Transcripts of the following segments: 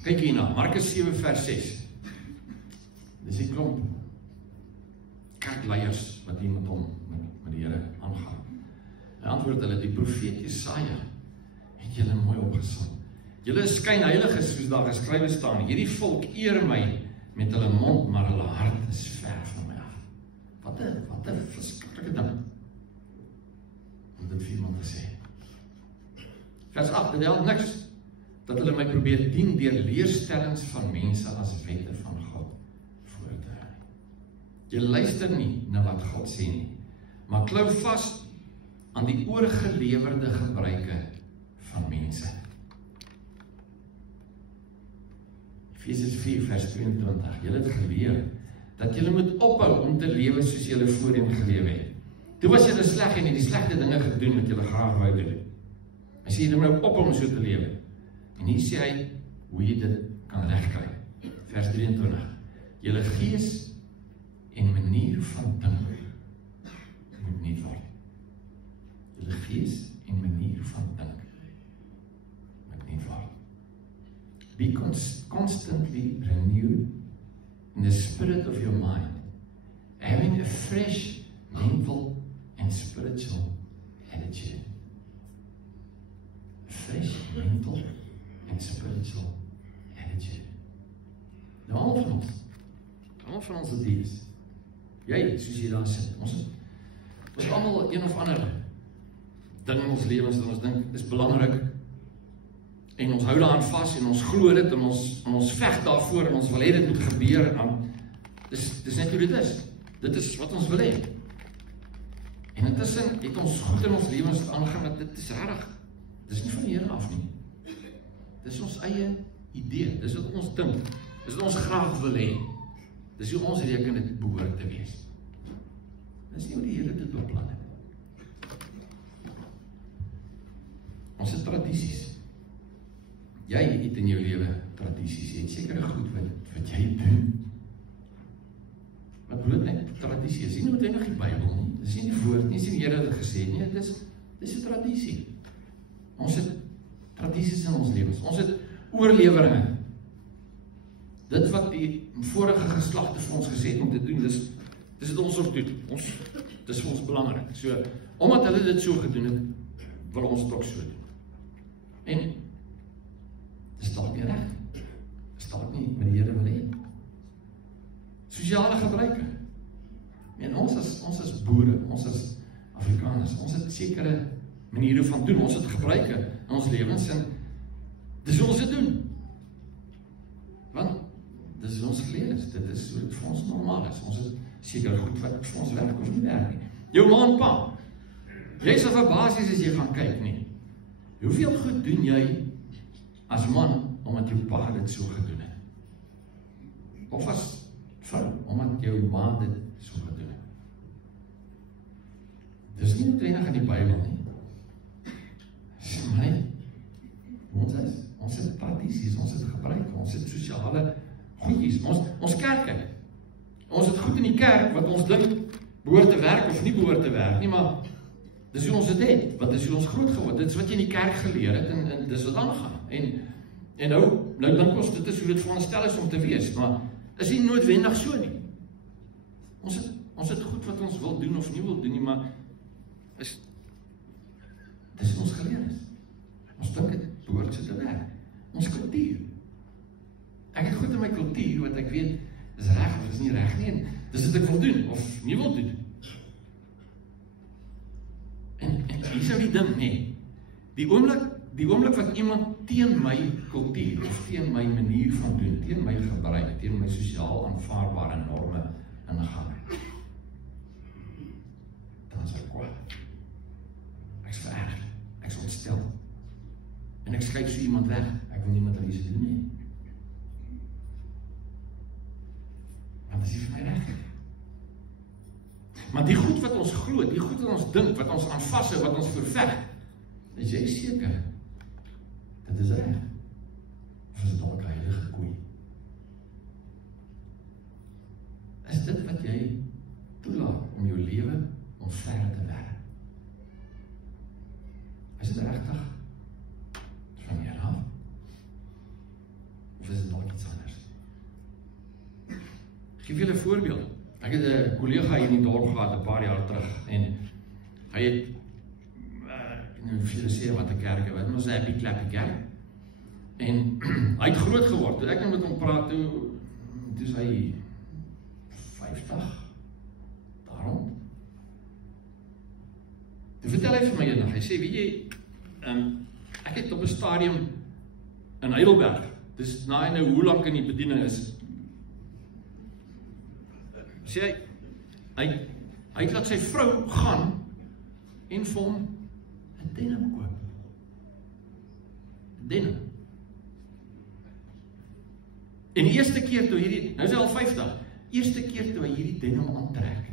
Kyk hierna, Markus 7 vers 6. Dis die klomp kerkleiers wat hier met die Here aangaan. Hy antwoord hulle, die profeet Jesaja het julle mooi opgesom. Julle is skynheiliges, soos daar geskrywe staan. Hierdie volk eer my met hulle mond, maar hulle hart is ver van my af. Wat 'n verskriklike ding om dit vir iemand te sê. Vers 8, dit help niks dat hulle my probeer dien deur leerstellings van mense as wette van God voor te hou. Jy luister nie na wat God sê nie, maar klou vas aan die oorgelewerde gebruike van mense. Efesiërs 4 vers 22, julle het geleer dat julle moet ophou om te lewe soos julle voorheen gelewe het. Toe was julle sleg en het die slegte dinge gedoen wat julle graag wou doen. Hy sê julle moet ophou om so te lewe. En hier sê hy hoe jy dit kan regkry. Vers 23. Julle gees en manier van dink moet nie word. Julle gees en manier van dink moet nie word. Be constantly renewed in the spirit of your mind, having a fresh mental and spiritual attitude. A fresh mental and spiritual attitude. Nou allemaal van ons het dies. Jy, soos jy daar sit, ons het allemaal een of ander ding in ons lewens, en ons dink, dis belangrik, en ons hou daaraan vas, en ons glo dit, en ons veg daarvoor, en ons wil hê dit moet gebeur, en dis net hoe dit is. Dit is wat ons wil hê. En intussen het ons goed in ons lewens aangaan, dat dit is reg. Dit is nie van die Here af nie. Dit is ons eie idee, dis wat ons dink, dis wat ons graag wil hê. Dis hoe ons reken dit behoort te wees. Dis nie hoe die Here dit beplan het. Ons het tradisies. Jy het in jou lewe tradisies, jy het sekere goed wat jy doen. Wat bloot net tradisie is, nie noodwendig die Bybel nie, dis nie die woord, nie die Here het gesê nie, dis 'n tradisie. Ons het tradisies in ons lewens, ons het oorleweringe. Dit wat die vorige geslagte vir ons gesê het om te doen, dis wat ons ook doen. Dis vir ons belangrik. So, omdat hulle dit so gedoen het, wil ons het ook so doen. En dis dalk nie reg. Dis dalk nie wat die Here wil hê. Sosiale gebruike. En ons is boere, ons is Afrikaners, ons het sekere maniere van doen, ons het gebruike in ons lewens en dis hoe ons dit doen. Want dis hoe ons geleer is, dit is hoe dit vir ons normaal is. Ons het sekere goed wat vir ons werk of nie werk nie. Jou ma en pa, jy sal verbaas as jy gaan kyk nie. Hoeveel goed doen jy as man, omdat jou pa dit so gedoen het? Of as vrou, omdat jou ma dit so gedoen het? Dis nie noodwendig in die Bybel nie. Maar nie, ons het tradisies, ons het gebruik, ons het sosiale goedjies, ons kerke. Ons het goed in die kerk, wat ons dink behoort te werk of nie behoort te werk nie, maar dis hoe ons het het, wat is hoe ons groot geword, dit is wat jy in die kerk geleer het, en dis wat aangaan, en nou dink ons, dit is hoe dit veronderstel is om te wees, maar is nie noodwendig so nie. Ons het goed wat ons wil doen of nie wil doen nie, maar dis ons geleer is. Ons dink het behoort so te werk. Ons kultuur. Ek het goed in my kultuur, wat ek weet, is reg of is nie reg nie, en dis wat ek wil doen, of nie wil doen. En hier sou die ding, nee, die oomblik wat iemand teen my kultuur, of teen my manier van doen, teen my gebruik, teen my sosiaal aanvaarbare norme ingaan, dan is ek kwaad. Ek is vererg, ek is ontstel, en ek skuif so iemand weg, ek wil nie met hulle iets doen nie. Want dis nie vir my reg. Maar die goed wat ons glo, die goed wat ons dink, wat ons aanvasse, wat ons verveg, is jy seker, dit is reg. Of is dit dalk 'n heilige koei? Is dit wat jy toelaat om jou lewe omver te werk? Is dit regtig van Here af? Of is iets anders. Ek gee julle 'n voorbeeld. Ek het 'n kollega hier in die dorp gehad 'n paar jaar terug en hy het nou vir julle sê wat 'n kerk is, wat ons 'n happy clappy kerk. En hy het groot geword. Toe ek nou met hom praat, toe is hy 50 daarom. Toe vertel hy vir my eendag, hy sê, weet jy, ek het op 'n stadium in Heidelberg, dis na hy nou hoe lank in die bediening is, sê hy het laat sy vrou gaan en vir hom 'n denim koop. Denim. En die eerste keer toe hierdie, nou is hy al 50, eerste keer toe hy hierdie denim aantrek,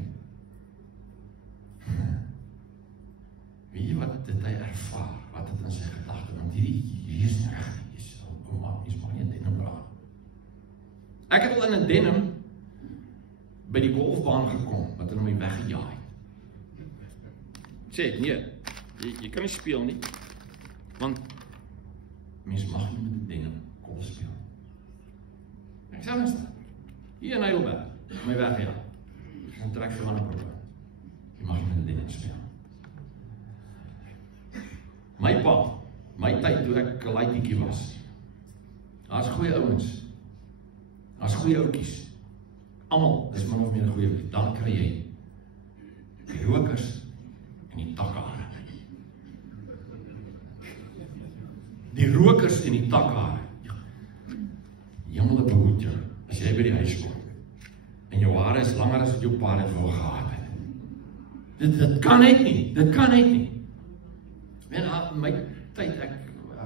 weet jy wat het hy ervaar, wat het in sy gedagte, want hierdie is nie reg, is maar nie 'n denim dra. Ek het al in 'n denim by die golfbaan gekom, wat hulle my weggejaai. Sê, nee, jy kan nie speel nie, want mens mag nie met 'n denim golf speel. Ek sê ons dat, hier in Heidelberg, my weggejaai, ek gaan trek vir ander probeer, jy mag nie met 'n denim speel. My pa, my tyd toe ek 'n laaitjie was, daar's goeie ouens, daar's goeie ouetjies, almal is min of meer 'n goeie ouetjie, dan kry jy die rokers en die takhare. Die rokers en die takhare, jemmel behoed jou, as jy by die huis kom, en jou hare is langer as wat jou pa het wou gehad het. Dit kan net nie, dit kan net nie. En my tyd,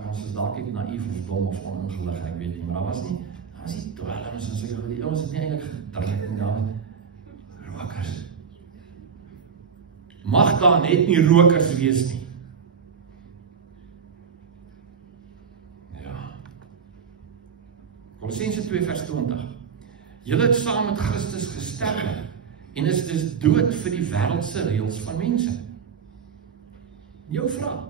ons is dalk net naïef of dom of oningelig, ek weet nie, maar daar was nie dwelms en so, die ouens het nie eintlik gedruk nie, daar rokers. Mag daar net nie rokers wees nie. Ja. Kolossense 2 vers 20. Julle het saam met Christus gesterwe en is dus dood vir die wêreldse reëls van mense. Jou vraag.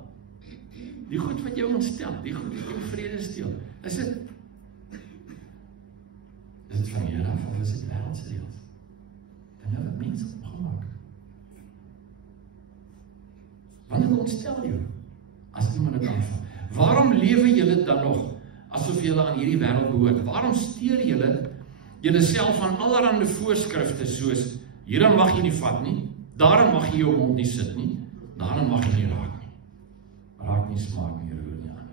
Die goed wat jou ontstel, die goed wat jou vrede steel, is dit van die Here af of is dit wêreldse reëls? Dan wat mense opgemaak. Wanneer ontstel jou, as iemand dit aanvang? Waarom lewe julle dan nog, asof julle aan hierdie wêreld behoort? Waarom steur julle self aan allerhande voorskrifte, soos, hierin mag jy nie vat nie, daarin mag jy jou mond nie sit nie, daarin mag jy nie raak nie. Raak nie, smaak nie, roer nie aan.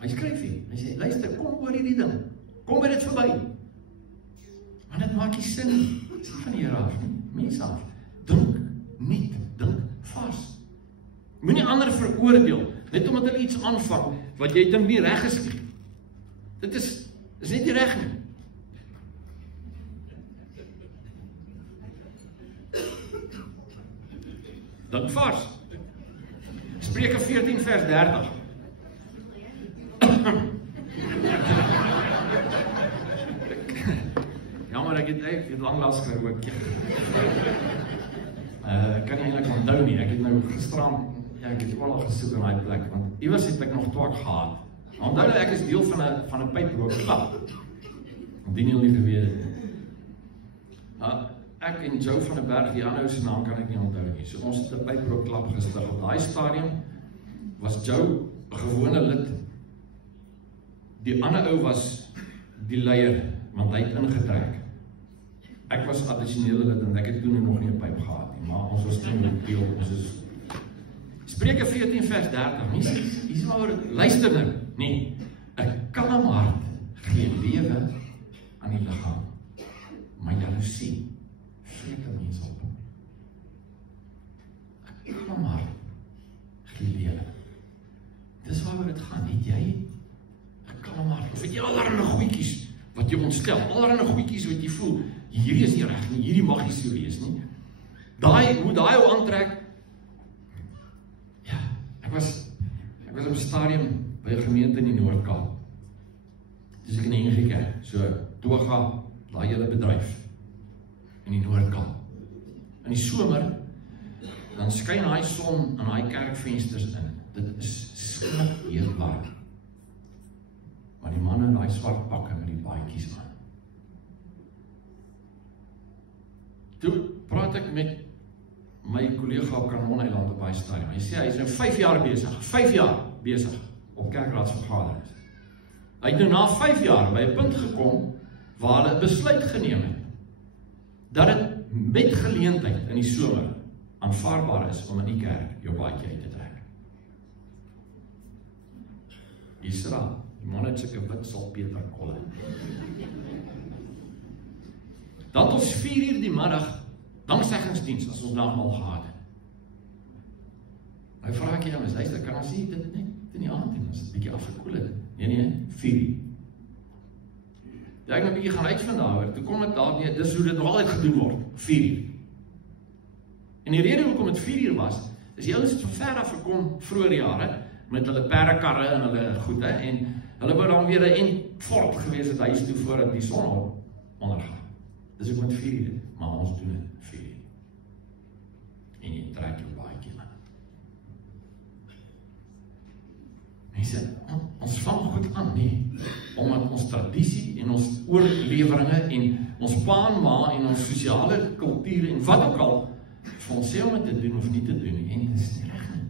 Hy skryf hier, hy sê, luister, kom oor hierdie ding, kom by dit verby. Want dit maak nie sin nie, dit is nie van die Here af nie, mens af. Dink nie, dink vars. Moenie ander veroordeel, net omdat hulle iets aanvang, wat jy dink nie reg is nie. Dit is net nie reg nie. Dink vars. Spreuke 14 vers 30. Jammer, ek het langlaas gekry ook. Ek kan nie eintlik onthou nie, ek het nou gisteraan, ek het ooral gesoek in die plek, want iewers het ek nog twak gehad. Onthou dat ek is deel van 'n pyprookklub. Die nie al nie geweet het. Ek en Joe van der Berg, die ander se naam kan ek nie onthou nie. So ons het 'n pyprookklub gestig. Op daai stadium was Joe 'n gewone lid. Die ander ou was die leier, want hy het ingetrek. Ek was addisionele lid en ek het toen nog nie 'n pyp gehad nie, maar ons was toen deel, ons is Spreuke 14 vers 30, hier is maar, luister nou, nee, 'n kalm hart gee lewe aan die liggaam, maar jaloesie vreet 'n mens op. 'n kalm hart gee lewe. Dis waaroor dit gaan, het jy 'n kalm hart, of het jy allerhande goedjies wat jou ontstel, allerhande goedjies wat jy voel, hierdie is nie reg nie, hierdie mag nie so wees nie. Hoe daai jou aantrek, ja, ek was op 'n stadium by 'n gemeente in die Noord-Kaap. Dis ek in die NG Kerk, so Toga, daai hele bedryf in die Noord-Kaap. In die somer, dan skyn daai son in daai kerkvensters in. Dit is skrikweerbaar. Maar die manne daai swart pakke met die baadjies aan. Toe praat ek met my kollega op Kanon-eiland op hy stadium. Hy sê, hy is nou 5 jaar besig op kerkraadsvergaderings. Hy het nou na 5 jaar by 'n punt gekom waar hulle 'n besluit geneem het dat dit met geleentheid in die somer aanvaarbaar is om in die kerk jou baadjie uit te trek. Israel, die man het sulke wit salpeterkolle. Dan het ons 4:00 die middag danksekkingsdiens as ons nagmaal gehad het. Hy vra ek jou, luister, kan ons nie dit net in die aand doen, as dit bietjie afgekoel het? Nee, 4:00. Ja, ek het 'n bietjie gaan uitvind daaroor, toe kom dit daar, nee, dis hoe dit nog altyd gedoen word, 4:00. En die rede hoekom het 4:00 was, is die ouens het so ver af gekom vroeër jare, met hulle perdekarre en hulle goede, en hulle wou dan weer 'n end fort gewees het huis toe voordat die son ondergaan. Dis ook met 4:00, maar ons doen dit 4:00. En jy trek jou baadjie aan. Mense, ons vang goed aan, nee, omdat ons tradisie en ons oorleweringe en ons pa en ma en ons sosiale kultuur en wat ook al vir ons sê om het te doen of nie te doen nie, en dit is nie reg nie.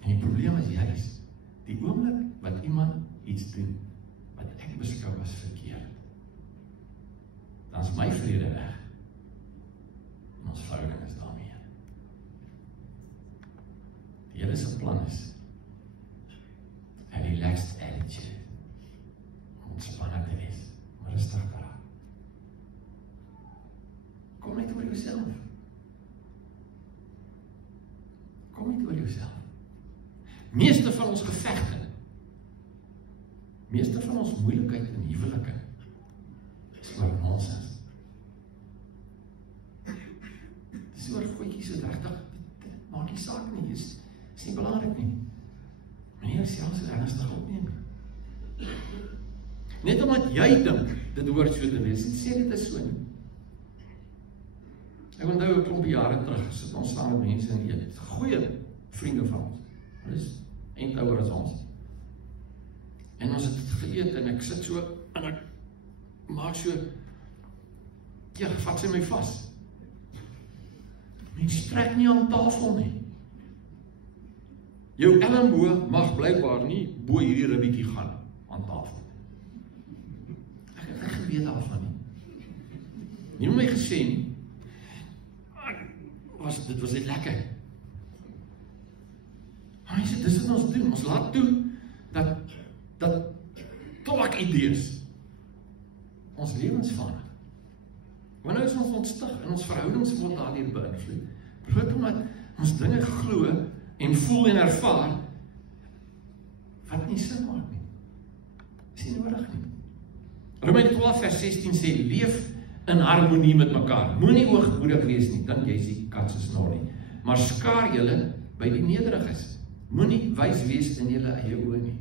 En die probleem is juist, die oomblik wat iemand iets doen, wat ek beskou as verkeerd, dan is my vrede weg, en ons verhouding is daarmee. Die Here se plan is, 'n relaxed attitude, ontspanne te wees, maar rustig te raak. Kom net oor jouself. Kom net oor jouself. Meeste van ons gevegte, meeste van ons moeilikheid in huwelike, is oor nonsens. Dis oor goedjies wat regtig, maak nie saak nie, is nie belangrik nie. Meneer selfs is ernstig opneem. Net omdat jy dink, dit hoort so te wees, en sê dit is so nie. Ek onthou 'n klompie jare terug, sit ons staan met mense en eet, goeie vriende van ons. Hulle is eindouer as ons. En ons het geëet en ek sit so, en ek maak so, ja, vat sy my vas. Mens trek nie aan tafel nie. Jou elmboog mag blykbaar nie bo hierdie ribbietjie gaan aan tafel. Ek het nie geweet daarvan nie. Nie my gesê nie. Dit was net lekker. Maar hy sê, dis wat ons doen. Ons laat toe dat tolk idees ons lewens verander. Want nou is ons ontstig en ons verhoudings word daardeur beïnvloed. Bloot omdat ons dinge glo en voel en ervaar wat nie sin maak nie. Is nie nodig nie. Romeine 12 vers 16 sê, leef in harmonie met mekaar. Moenie hoogmoedig wees nie, dink jy is die kat se snor nie. Maar skaar julle by die nederiges. Moenie wys wees in julle eie oë nie.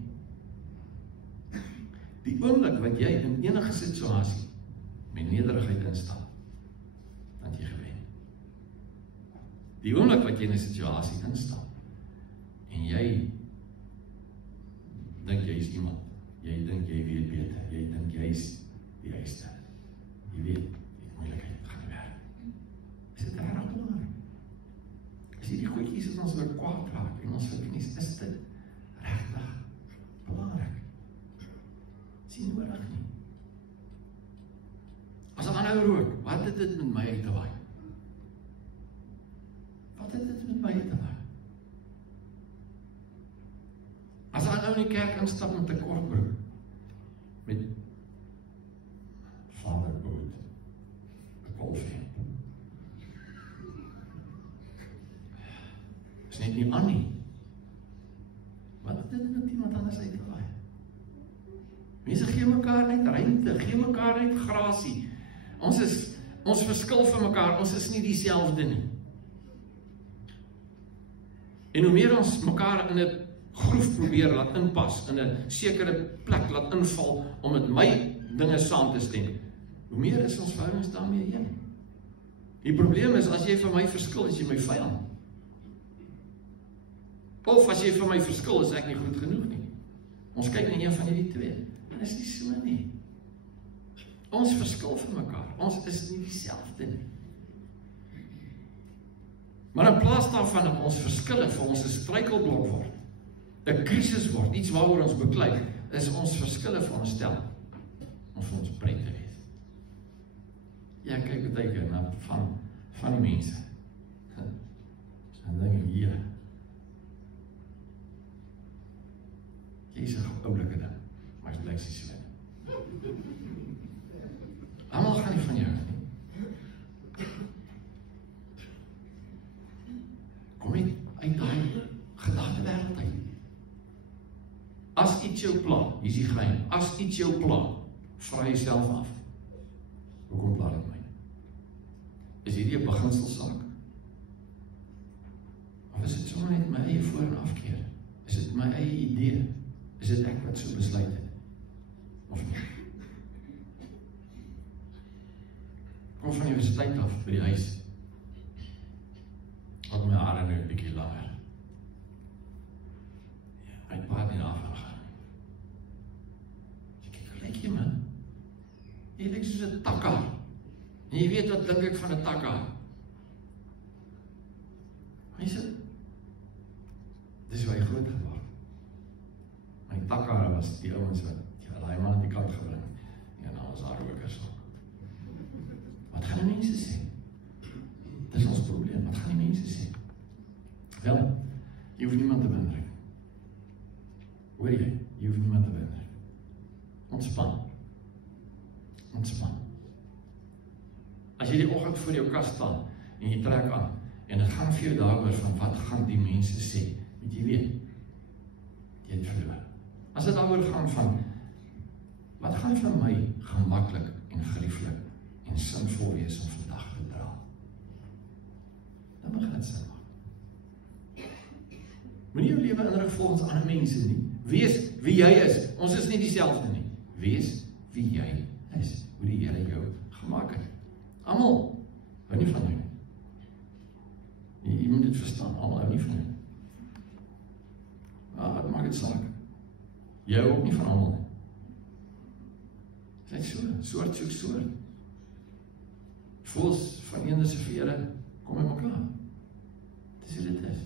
Die oomblik wat jy in enige situasie met nederigheid instap, dan jy gewen. Die oomblik wat jy in 'n situasie instap en jy dink jy is iemand, jy dink jy weet beter, jy dink jy is die eerste. Jy weet, die moeilikheid gaan werk. Is dit regtig belangrik? Is hierdie goedjies wat ons oor kwaad raak en ons verkies, is dit regtig belangrik? Is nie nodig nie. As 'n ander rook, wat het dit met my uit te waai? Wat het dit met my uit te waai? As 'n ou in die kerk instap met 'n kort broek, met vaderboot, 'n kolfie. Is net nie aan nie. Wat het dit met iemand anders uit te waai? Mense gee mekaar net ruimte, gee mekaar net grasie. Ons verskil vir mekaar, ons is nie dieselfde nie. En hoe meer ons mekaar in 'n groef probeer laat inpas, in 'n sekere plek laat inval, om met my dinge saam te stem, hoe meer is ons verhoudings daarmee een. Die probleem is, as jy van my verskil, is jy my vyand. Of as jy van my verskil, is ek nie goed genoeg nie. Ons kyk na een van die twee. En is nie so nie. Ons verskil van mekaar. Ons is nie dieselfde nie. Maar in plaas daarvan dat ons verskille vir ons 'n struikelblok word, 'n krisis word, iets waaroor ons beklei, is ons verskille veronderstel om vir ons pret te wees. Ja, kyk baie keer na van die mense. En dink hier. Jy is 'n oulike ding, maar dit blyk so. Almal gaan nie van jou nie. Kom nie uit daai gedagtewêreld uit. As iets jou pla, hier is die geheim, as iets jou pla, vra jouself af, hoekom pla dit my? Is hierdie 'n beginselsaak? Of is dit sommer net my eie voor- en afkeer? Is dit my eie idee? Is dit ek wat so besluit het? Of nie? Kom van die universiteit af by die huis. Had my hare nou 'n bietjie langer. Ja, my pa het nie afgegaan. Ek kyk, lyk jy man? Jy lyk soos 'n takka. En jy weet wat dink ek van 'n takka? Hy sê, dis hoe hy groot geword. My takka was die ouens wat, ja, daai man aan die kant gebring. Ja, nou was daar ook so. Wat gaan die mense sê? Dis ons probleem, wat gaan die mense sê? Wel, jy hoef niemand te beïndruk. Hoor jy? Jy hoef niemand te beïndruk. Ontspan. Ontspan. As jy die oggend voor jou kas staan, en jy trek aan, en het gaan vir jou daaroor van, wat gaan die mense sê? Moet jy weet, jy het verloor. As het daaroor gaan van, wat gaan vir my gemaklik en gerieflik en sinvol wees om vandag te dra? Dan begin het sin maak. Moenie jou lewe inrig volgens ander mense nie. Wees wie jy is. Ons is nie dieselfde nie. Wees wie jy is. Hoe die Here jou gemaak het. Almal hou nie van jou. Jy moet dit verstaan. Almal hou nie van jou. Wat maak dit saak? Jy hou ook nie van almal nie. Dit is so, soort soort. Voels van een se vere kom by mekaar. Dis hoe dit is.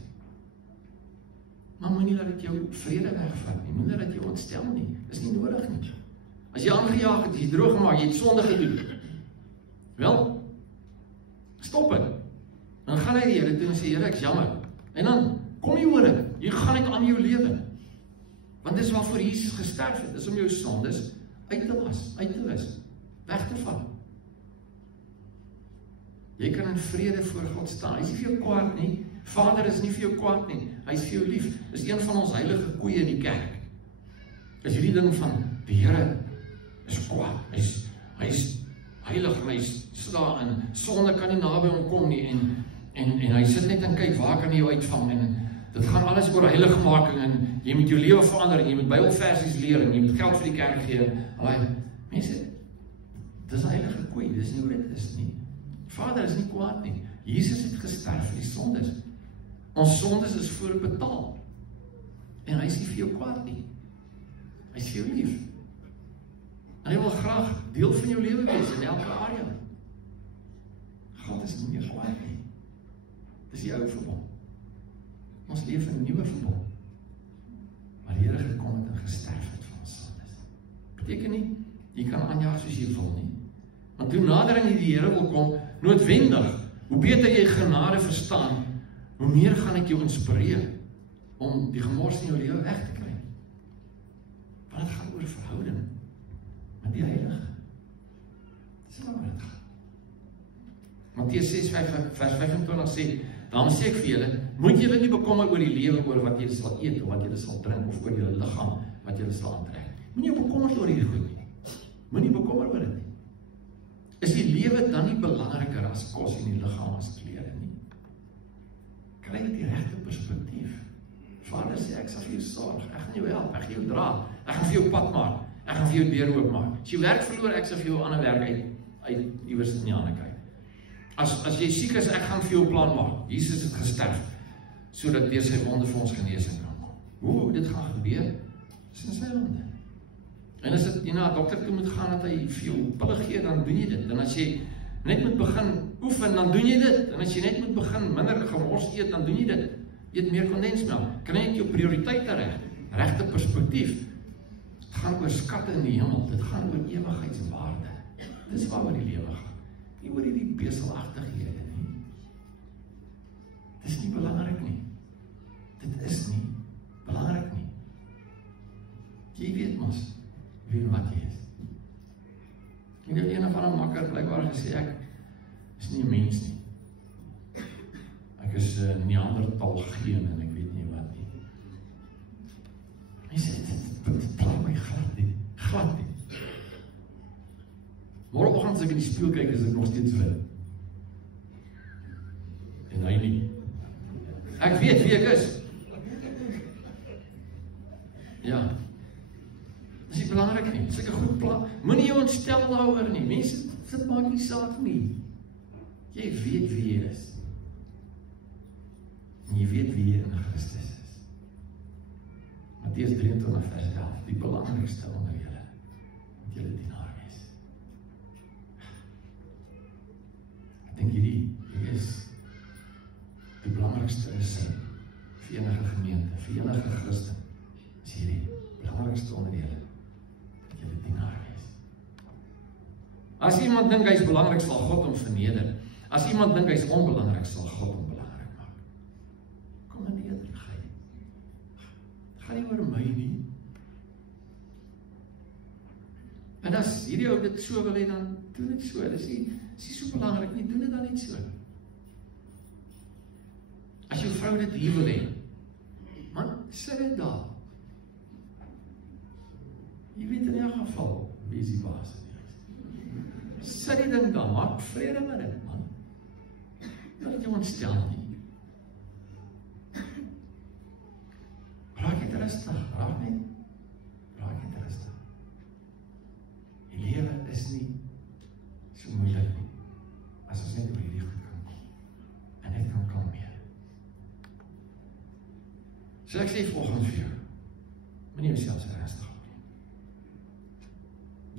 Maar moenie dat dit jou vrede wegvat nie. Moenie dat dit jou ontstel nie. Dis nie nodig nie. As jy aangejaag het, jy droog gemaak, jy het sonde gedoen. Wel, stop het. Dan gaan hy die Here toe en sê, Here, ek is jammer. En dan kom jy oor dit. Jy gaan net aan jou lewe. Want dis waarvoor Jesus gesterf het. Dis om jou sondes uit te was, uit te wis, weg te vat. Jy kan in vrede voor God staan. Hy is nie vir jou kwaad nie. Vader is nie vir jou kwaad nie. Hy is vir jou lief. Dis een van ons heilige koeie in die kerk. Is hierdie ding van, die Here is kwaad. Hy is heilig en hy sit daar en sonde kan nie naby hom kom nie en hy sit net en kyk waar kan hy jou uitvang en dit gaan alles oor heiligmaking en jy moet jou lewe verander en jy moet Bybelversies leer en jy moet geld vir die kerk gee. Mense, dis heilige koei, dis nie hoe dit is nie. Vader is nie kwaad nie. Jesus het gesterf vir die sondes. Ons sondes is voorbetaal. En hy is nie vir jou kwaad nie. Hy is vir jou lief. En hy wil graag deel van jou lewe wees in elke area. God is nie meer kwaad nie. Dis die ou verbond. Ons leef in 'n nuwe verbond. Maar die Here gekom het en gesterf het vir ons sondes. Beteken nie, jy kan aanjaag soos jy wil nie. Want hoe nader in die Here wil kom, noodwendig, hoe beter jy genade verstaan, hoe meer gaan ek jou inspireer om die gemors in jou lewe weg te kry. Want het gaan oor verhouding met die Heilige. Dis waaroor dit gaan. Matteus 6 vers 25 sê, daarom sê ek vir julle, moet julle nie bekommer oor die lewe, oor wat julle sal eet, of wat julle sal drink, of oor julle liggaam, wat julle sal aantrek. Moenie jou bekommer oor hierdie goed nie. Moenie bekommer oor dit nie. Is die lewe dan nie belangriker as kos en die liggaam as klere nie? Kry dit die regte perspektief. Vader sê, ek sal vir jou sorg, ek gaan jou help, ek gaan jou dra, ek gaan vir jou pad maak, ek gaan vir jou deur oopmaak. As jy werk verloor, ek sal vir jou 'n ander werk uit iewers in die hande kry. As jy siek is, ek gaan vir jou 'n plan maak. Jesus het gesterf, sodat deur sy wonde vir ons genesing kan kom. Hoe dit gaan gebeur? Dis in sy hande. En as jy na 'n dokter toe moet gaan, dat hy vir jou pille gee, dan doen jy dit. En as jy net moet begin oefen, dan doen jy dit. En as jy net moet begin minder gemors eet, dan doen jy dit. Eet meer kondensmelk. Kry net jou prioriteite reg. Regte perspektief. Dit gaan oor skatte in die hemel. Dit gaan oor ewigheidswaarde. Dis waaroor die lewe gaan. Nie oor hierdie beselagtighede nie. Dis nie belangrik nie. Dit is nie belangrik nie. Jy weet mos wie wat jy is. Ek het een of ander makker blykbaar gesê, ek is nie 'n mens nie. Ek is Neandertal geen en ek weet nie wat nie. Hy sê, dit pla my glad nie. Glad nie. Môreoggend as ek in die spieël kyk, is ek nog steeds wit. En hy nie. Ek weet wie ek is. Ja. Dis nie belangrik nie. Dis ek 'n goed plan. Moenie jou ontstel daaroor nie. Mense, dit maak nie saak nie. Jy weet wie jy is. En jy weet wie jy in Christus is. Matteus 23 vers 11, die belangrikste onder julle, moet julle dienaar wees. Ek dink hierdie is die belangrikste is vir enige gemeente, vir enige Christen, is hierdie belangrikste onder julle, moet julle dienaar wees. As iemand dink hy is belangrik, sal God hom verneder. As iemand dink hy is onbelangrik, sal God hom belangrik maak. Kom in nederigheid. Gaan nie oor my nie. En as hierdie ou dit so wil hê, dan doen dit so. Dis nie so belangrik nie, doen dit dan net so. As jou vrou dit hier wil hê, man, sit dit daar. Jy weet in elk geval, wie is die baas? Sit die ding daar, maak vrede met dit, man. Dat jy ontstel nie. Raak het rustig, raak het rustig. Die lewe is nie so moeilik nie, as ons net oor hierdie goed kan kom, en net kan kalmeer. So ek sê volgende vir jou, moenie jouself so rustig op nie.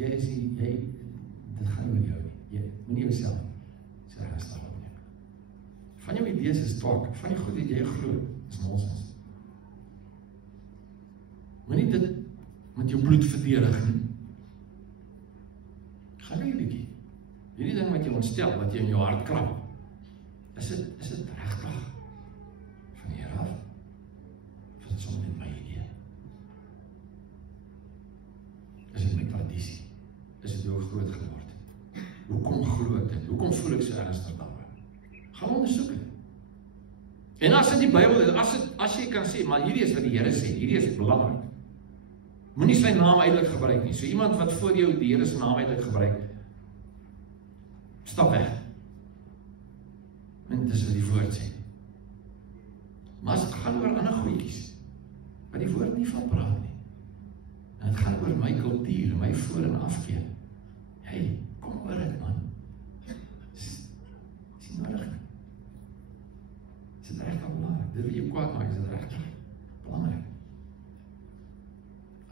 Jy is nie, dit gaan oor jou nie, moenie jouself so rustig op nie. Van jou idees is twak, van die goed wat jy glo, is nonsens. Moenie dit met jou bloed verdedig nie. Gaan jy 'n bietjie. Hierdie ding wat jy ontstel, wat jy in jou hart krap, is dit regtig van die Here af? Of is dit sommer net my idee? Is dit my tradisie? Is dit hoe groot geword? Hoekom glo ek dit? Hoekom voel ek so ernstig daaroor? Gaan ondersoek het. En as in die Bybel, as jy kan sê, maar hierdie is wat die Here sê, hierdie is belangrik. Moenie sy naam uitlik gebruik nie. So iemand wat voor jou die Here se naam uitlik gebruik, stap weg. En dis wat die woord sê. Maar as het gaan oor ander goedjies, wat die woord nie van praat nie, en het gaan oor my kultuur, my voor- en afkeer, hey, kom oor het, man. Is nie nodig nie. Is dit regtig belangrik? Dit wil jou kwaad maak, is dit regtig belangrik?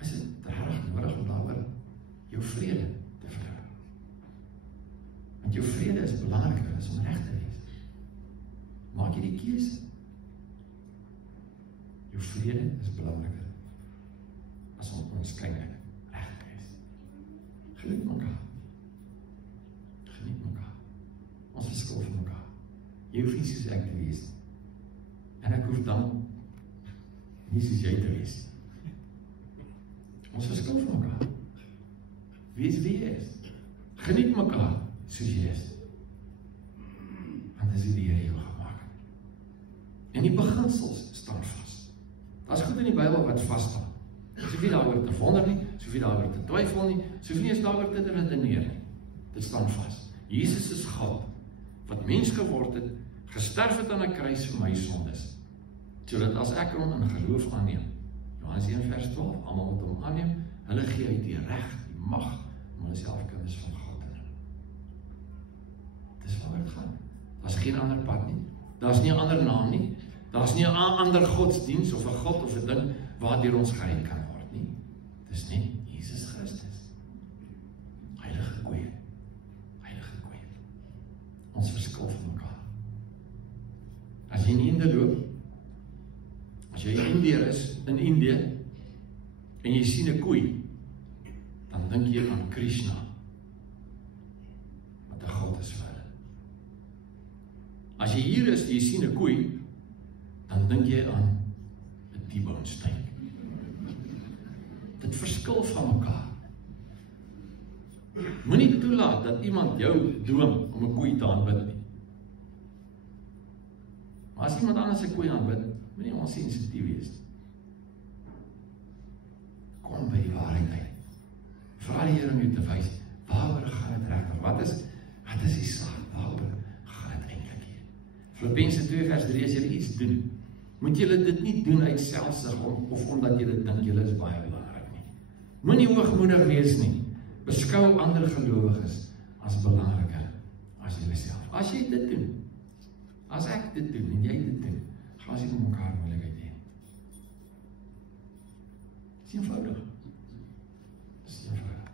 Is dit regtig nodig om daaroor jou vrede te verhou? Want jou vrede is belangriker as om reg te wees. Maak jy die keuse? Jou vrede is belangriker as om onskynlik reg te wees. Geniet mekaar. Geniet mekaar. Ons verskil van mekaar. Jy hoef nie soos ek te wees. En ek hoef dan nie soos jy te wees. Ons verskil van mekaar. Wees wie jy is. Geniet mekaar soos jy is. Want dis wie die Here jou gemaak het. En die beginsels staan vas. Daar's goed in die Bybel wat vas staan. So nie daaroor te wonder nie, so nie daaroor te twyfel nie, so nie eens daaroor te redeneer nie. Dit staan vas. Jesus is God, wat mens geword het, gesterf het aan 'n kruis vir my sondes, sodat as ek hom in geloof aanneem, Johannes 1 vers 12, almal wat hom aanneem, hulle gee uit die reg, die mag, om hulle self kinders van God te noem. Dis waar het gaan. Daar's geen ander pad nie. Daar's nie 'n ander naam nie. Daar's nie 'n ander godsdiens of 'n God of 'n ding waardeur ons gered kan word nie. Dis net Jesus Christus. Heilige koeie. Ons verskil van mekaar. As jy in Indië loop, as jy Indiër is, in Indië, en jy sien 'n koei, dan dink jy aan Krishna, wat 'n god is vir hulle. As jy hier is, jy sien 'n koei, dan dink jy aan 'n T-bone steak. Dit verskil van mekaar. Moenie toelaat dat iemand jou dwing om 'n koei te aanbid nie. Maar as iemand anders 'n koei aanbid, moenie onsensitief wees nie. Kom by die waarheid uit. Vra die Here om jou te wys, waaroor gaan dit regtig? Wat is die saak? Waaroor gaan dit eintlik hier? Filippense 2 vers 3, as julle iets doen, moet julle dit nie doen uit selfsug of omdat julle dink julle is baie belangrik nie. Moenie hoogmoedig wees nie. Beskou ander gelowiges as belangriker as jouself. As jy dit doen, as ek dit doen en jy dit doen, gaan ons nie met mekaar moeilikheid hê. Dis eenvoudig. Dis eenvoudig.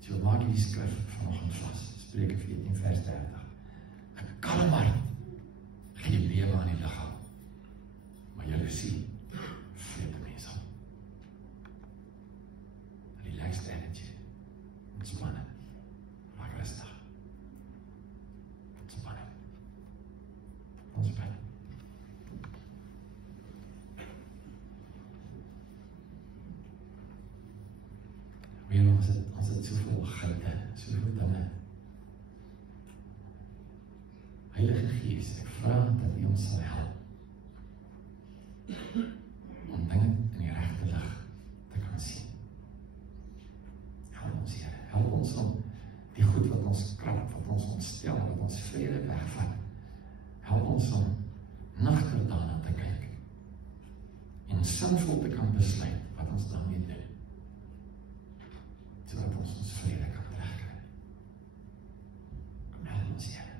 So maak die skrif vanoggend vas. Spreuke 14 vers 30. 'n Kalm hart gee lewe aan die liggaam, maar jaloesie vreet die mens op. Relaxed energy. Ontspanning. Maak rustig. Ontspanning. Ontspanning. Weer ons het soveel geite, soveel dinge. Heilige Gees, ek vra dat U ons sal help om dinge in die regte lig te kan sien. Help ons, Here. Help ons om die goed wat ons krap, wat ons ontstel, wat ons vrede wegvat. Help ons om nagter daarna te kyk en sinvol te kan besluit wat ons daarmee doen, sodat ons vrede kan terugkry. Kom help ons, Here.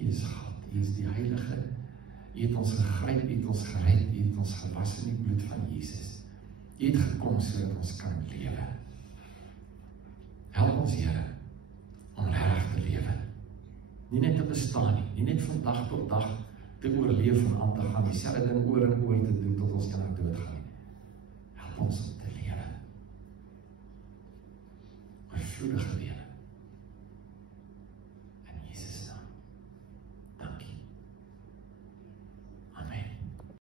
U is God, U is die Heilige. U het ons gegryp, U het ons gered, U het ons gewas in die bloed van Jesus. U het gekom sodat ons kan lewe. Help ons, Here, om regtig te lewe. Nie net te bestaan nie net van dag tot dag te oorleef en aan te gaan, dieselfde ding oor en oor